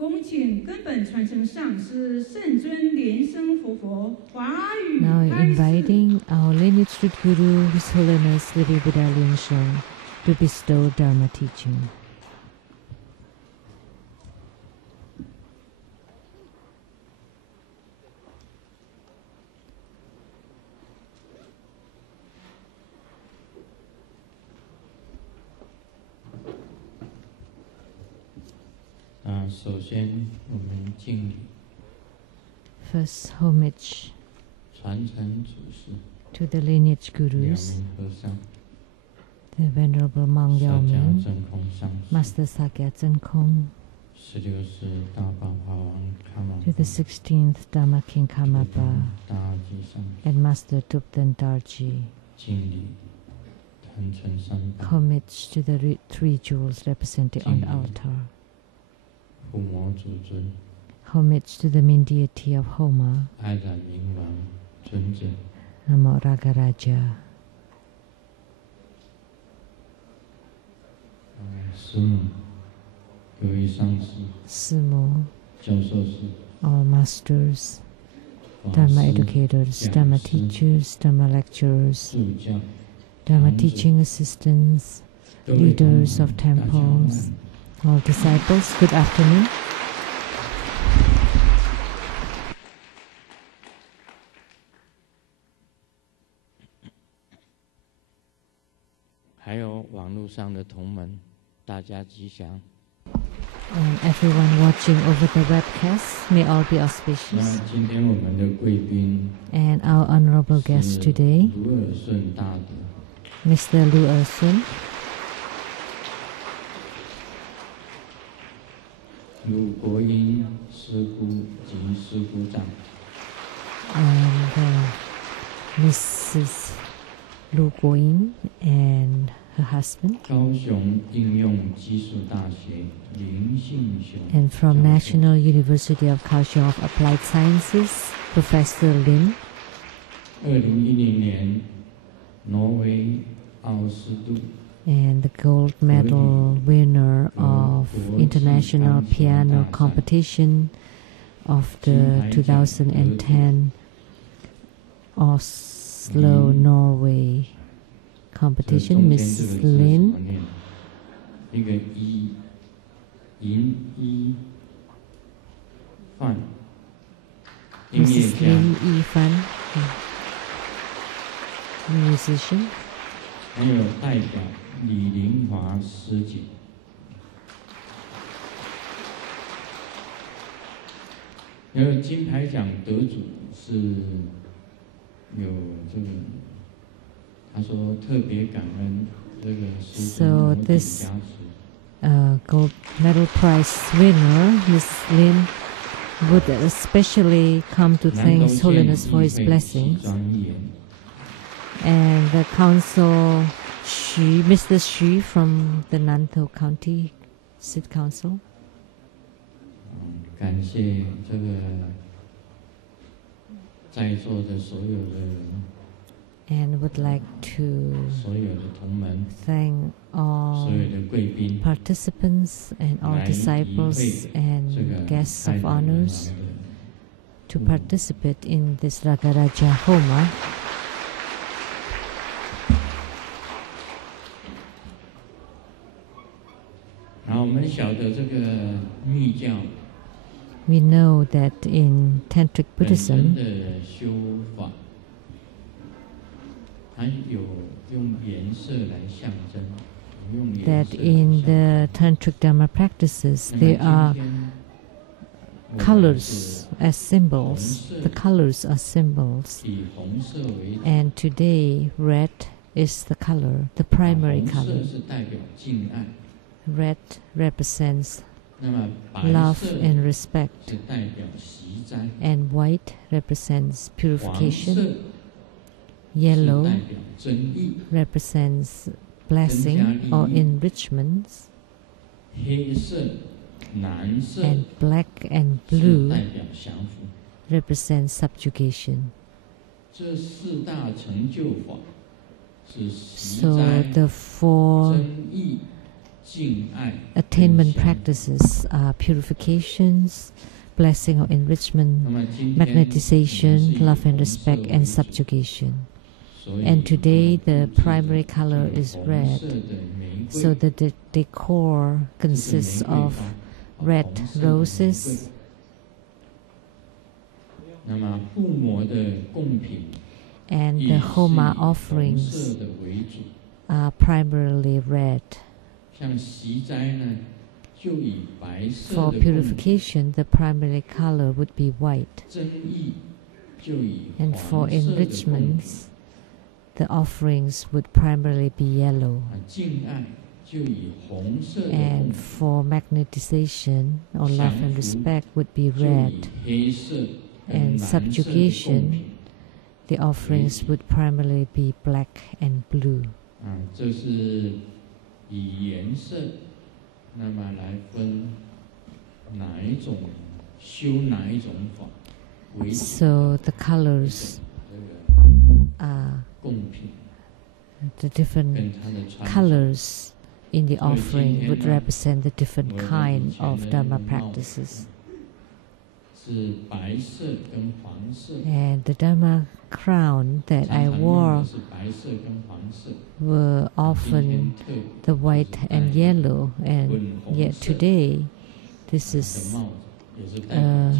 恭请根本传承上师圣尊莲生活佛华语 Now 开示。 inviting our lineage root guru, His Holiness the Buddha Lian to bestow Dharma teaching. First, homage to the lineage gurus, the Venerable Mang Yao Ming, Master Sakya Zhenkong, to the 16th Dharma King Karmapa, and Master Tupten Darji. Homage to the three jewels represented on the altar. Homage to the main deity of Homa, Namo Ragaraja. Sumo, all masters, Dharma educators, Dharma teachers, Dharma lecturers, Dharma teaching assistants, leaders of temples, all disciples, good afternoon. And everyone watching over the webcast, may all be auspicious. And our honorable guest today, Mr. Lu Ersun, and Mrs. Lu Guoying and her husband, and from National University of Kaohsiung of Applied Sciences, Professor Lin. And the gold medal winner of International Piano Competition of the 2010 Oslo, Norway competition, Miss Lin. Mrs. Lin Yifan, musician. So this gold medal prize winner, Miss Lin, would especially come to thank His Holiness for his blessings. And the council, Mr. Xu from the Nantou County City Council. And would like to thank all participants and all disciples and guests of honors to participate in this Ragaraja Homa. We know that in Tantric Buddhism, that in the Tantric Dharma practices, there are colors as symbols. The colors are symbols. And today, red is the color, the primary color. Red represents love and respect, and white represents purification. Yellow represents blessing or enrichments, and black and blue represents subjugation. So the four attainment practices are purifications, blessing or enrichment, magnetization, love and respect, and subjugation. And today the primary color is red. So the decor consists of red roses, and the Homa offerings are primarily red. For purification, the primary color would be white. And for enrichments, the offerings would primarily be yellow. And for magnetization or love and respect would be red. And subjugation, the offerings would primarily be black and blue. So the colors are the different colors in the offering would represent the different kind of Dharma practices. And the Dharma crown that I wore were often the white and yellow, and yet today this is a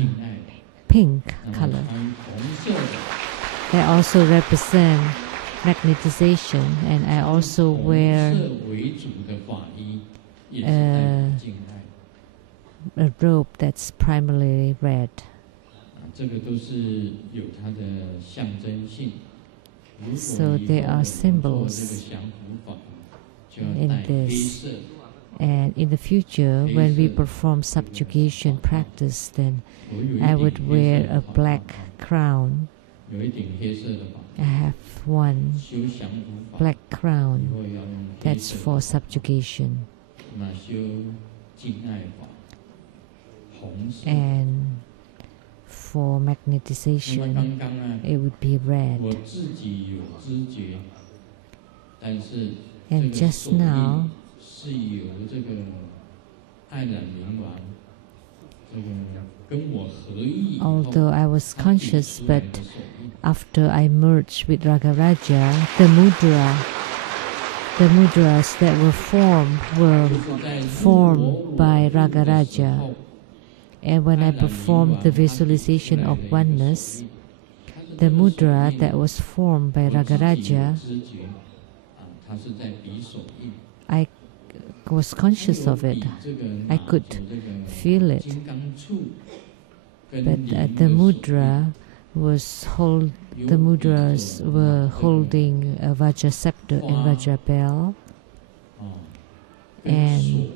pink color. They also represent magnetization, and I also wear a robe that's primarily red. So there are symbols in this. And in the future, when we perform subjugation practice, then I would wear a black crown. I have one black crown that's for subjugation. And for magnetization, it would be red. And just now, although I was conscious, but after I merged with Ragaraja, the mudras that were formed by Ragaraja. And when I performed the visualization of oneness, the mudra that was formed by Ragaraja, I was conscious of it. I could feel it. But the mudras were holding a Vajra scepter and Vajra bell, and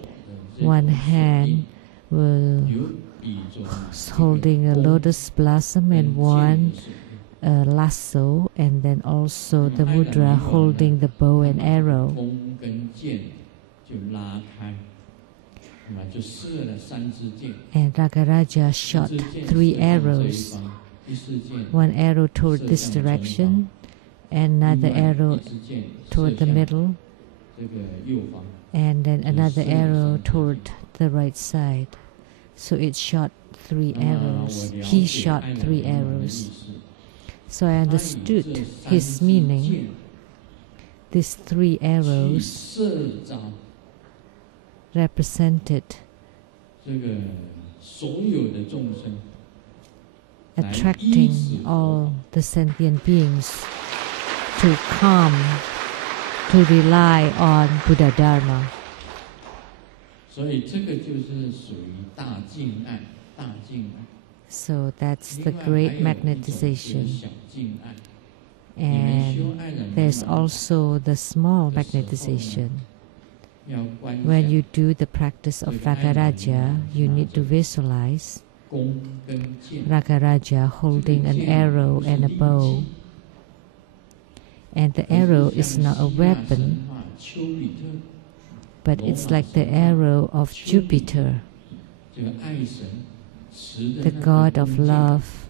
one hand was holding a lotus blossom and one lasso, and then also the mudra holding the bow and arrow. And Ragaraja shot 3 arrows. One arrow toward this direction, another arrow toward the middle, and then another arrow toward the right side. So it shot 3 arrows. He shot 3 arrows. So I understood his meaning. These 3 arrows represented attracting all the sentient beings to come, to rely on Buddha Dharma. So that's the great magnetization. And there's also the small magnetization. When you do the practice of Ragaraja, you need to visualize Ragaraja holding an arrow and a bow. And the arrow is not a weapon, but it's like the arrow of Jupiter, the god of love.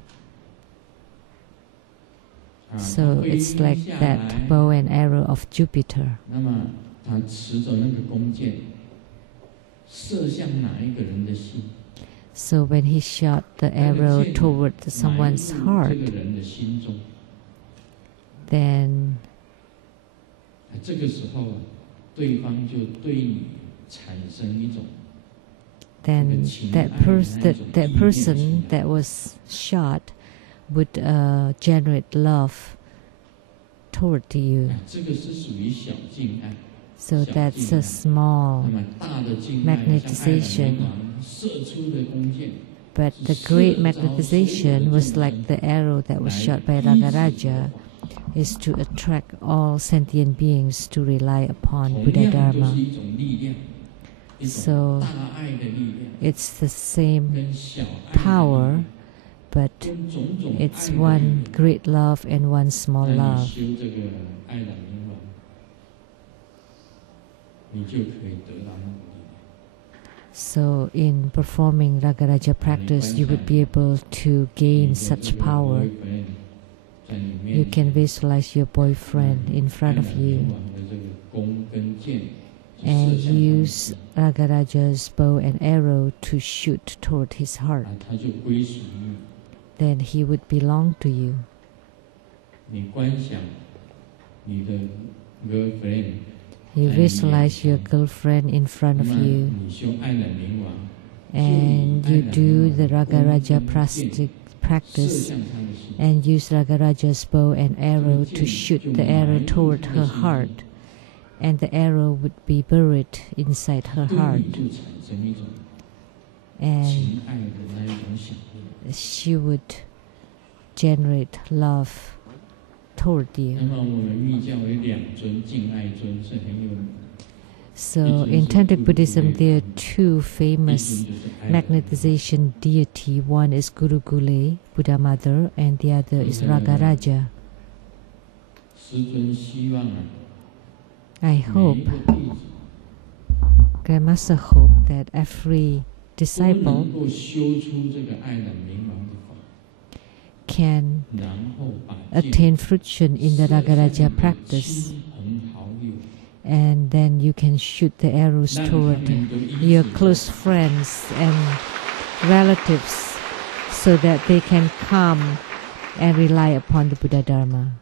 So it's like that bow and arrow of Jupiter. So when he shot the arrow toward someone's heart, then that person that was shot would generate love toward you. So that's a small magnetization. But the great magnetization was like the arrow that was shot by Ragaraja, is to attract all sentient beings to rely upon Buddha Dharma. So it's the same power, but it's one great love and one small love. So in performing Ragaraja practice, you would be able to gain such power. You can visualize your boyfriend in front of you and use Ragaraja's bow and arrow to shoot toward his heart. Then he would belong to you. You visualize your girlfriend in front of you, and you do the Ragaraja practice and use Ragaraja's bow and arrow to shoot the arrow toward her heart, and the arrow would be buried inside her heart, and she would generate love toward you. So in Tantric Buddhism, there are two famous magnetization deity. One is Guru Gule, Buddha Mother, and the other is Ragaraja. I hope, Grandmaster hope that every disciple can attain fruition in the Ragaraja practice, and then you can shoot the arrows toward your close friends and relatives so that they can come and rely upon the Buddha Dharma.